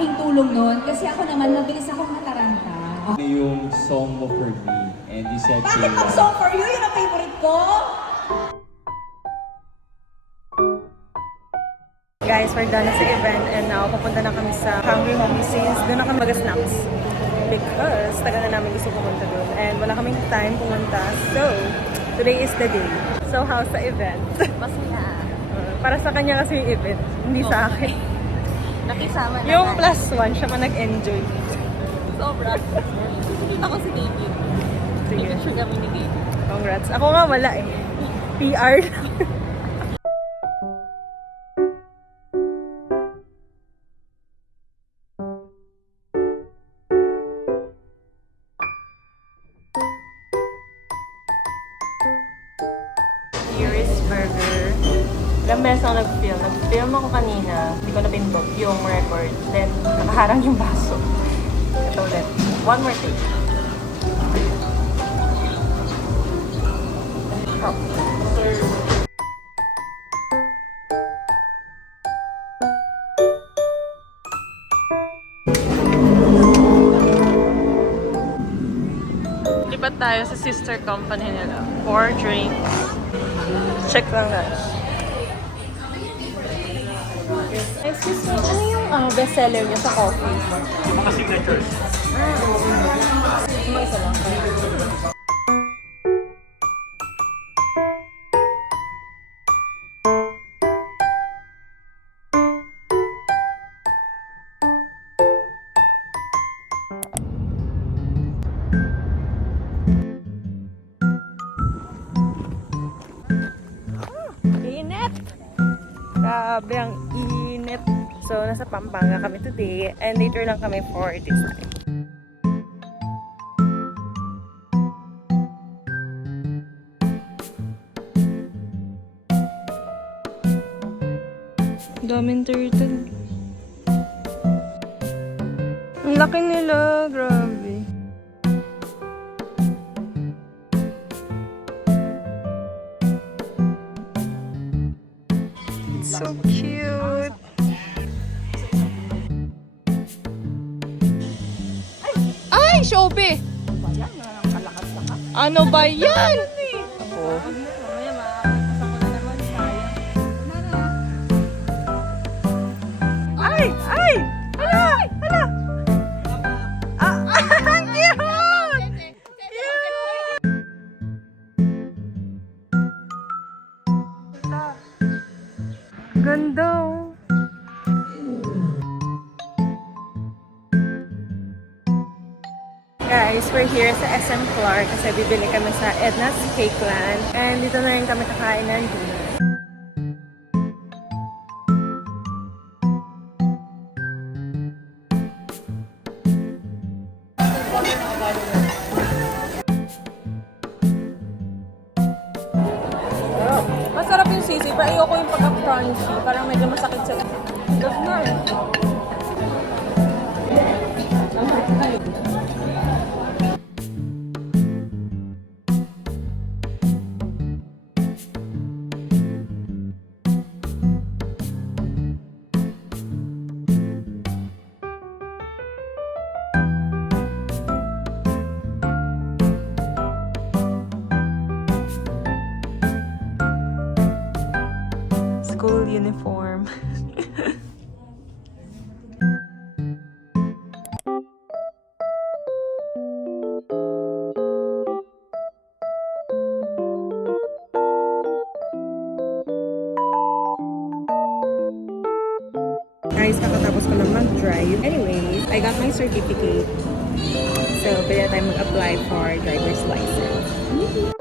malaking tulong nun kasi ako naman mabilis akong mataranta. Yung song mo for me. And you said Bakit ang song for you? Yun ang favorite ko? Guys, we're done sa event and now pupunta na kami sa Hungry Homie since doon na kami mag-snacks. Because taga na namin gusto pumunta doon and wala kaming time pumunta. So, today is the day. So, how's the event? Masaya. Para sa kanya kasi yung event, hindi sa akin. Nakisama na. Yung plus one, siya man nag-enjoy. Sobra. Nakikita ko si David. Sige. Picture kami ni David. Congrats. Ako nga wala eh. PR. Iris Burger. Ilang beses ako nag-film. Nag-film ako kanina. Hindi ko napindot yung record. Then, nakaharang yung baso. Ito ulit. One more take. Oh. Lipat tayo sa sister company nila. 4 drinks. Check lang na. Excuse me, ano yung bestseller niyo sa coffee? mga signatures. Mga isa lang. Init! Grabe ang init. So, nasa Pampanga kami today and later lang kami for this time. Daming turtle. Ang laki nila, grabe. So cute. Ay, Shopee! Ano ba yan? Oh. Ay! Ay! Hala! Hala! Ang cute! Ganda oh. Guys, we're here sa SM Clark kasi bibili kami sa Edna's Cake Land and dito na rin kami kakain ng dinner. Masarap yung sisig, pero ayoko yung pagka-crunchy. Parang medyo masakit sa... That's nice. School uniform. Guys, kakatapos ko lang mag-drive. Anyways, I got my certificate. So, pwede na tayo mag-apply for driver's license.